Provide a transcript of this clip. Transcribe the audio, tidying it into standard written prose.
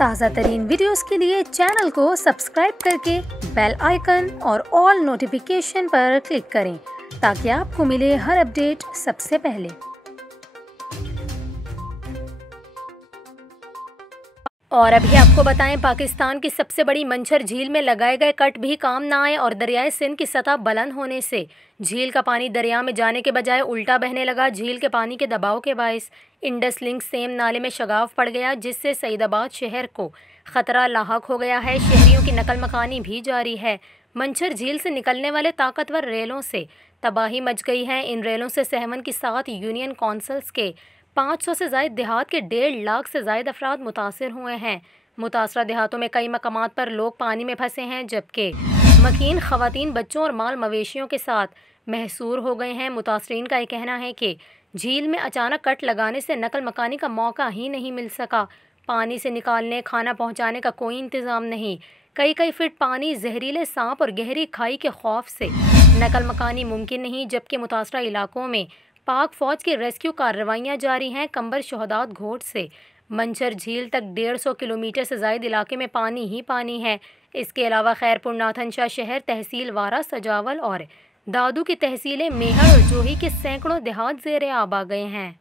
ताज़ा तरीन वीडियोस के लिए चैनल को सब्सक्राइब करके बेल आइकन और ऑल नोटिफिकेशन पर क्लिक करें ताकि आपको मिले हर अपडेट सबसे पहले। और अभी आपको बताएं, पाकिस्तान की सबसे बड़ी मंछर झील में लगाए गए कट भी काम ना आए और दरियाए सिंध की सतह बुलंद होने से झील का पानी दरिया में जाने के बजाय उल्टा बहने लगा। झील के पानी के दबाव के बायस इंडस लिंक सेम नाले में शगाफ पड़ गया, जिससे सईदाबाद शहर को खतरा लाहक हो गया है। शहरियों की नकल मकानी भी जारी है। मंछर झील से निकलने वाले ताकतवर रेलों से तबाही मच गई है। इन रेलों से सहवन की 7 यूनियन कौंसल्स के 500 से ज़ायद देहात के 1.5 लाख से ज़ायद अफराद मुतासर हुए हैं। मुतासरा देहातों में कई मकामात पर लोग पानी में फंसे हैं, जबकि मकीन खवातीन बच्चों और माल मवेशियों के साथ महसूर हो गए हैं। मुतासरीन का ये कहना है कि झील में अचानक कट लगाने से नकल मकानी का मौका ही नहीं मिल सका। पानी से निकालने खाना पहुँचाने का कोई इंतज़ाम नहीं। कई फीट पानी, जहरीले सांप और गहरी खाई के खौफ से नकल मकानी मुमकिन नहीं, जबकि मुतासरा इलाकों में पाक फ़ौज की रेस्क्यू कार्रवाइयाँ जारी हैं। कंबर शहदात घोट से मंछर झील तक 150 किलोमीटर से ज़ायद इलाके में पानी ही पानी है। इसके अलावा खैरपुर, नाथनशाह शहर, तहसील वारा, सजावल और दादू की तहसीलें मेहर और जोही के सैकड़ों देहात ज़ेर आब आ गए हैं।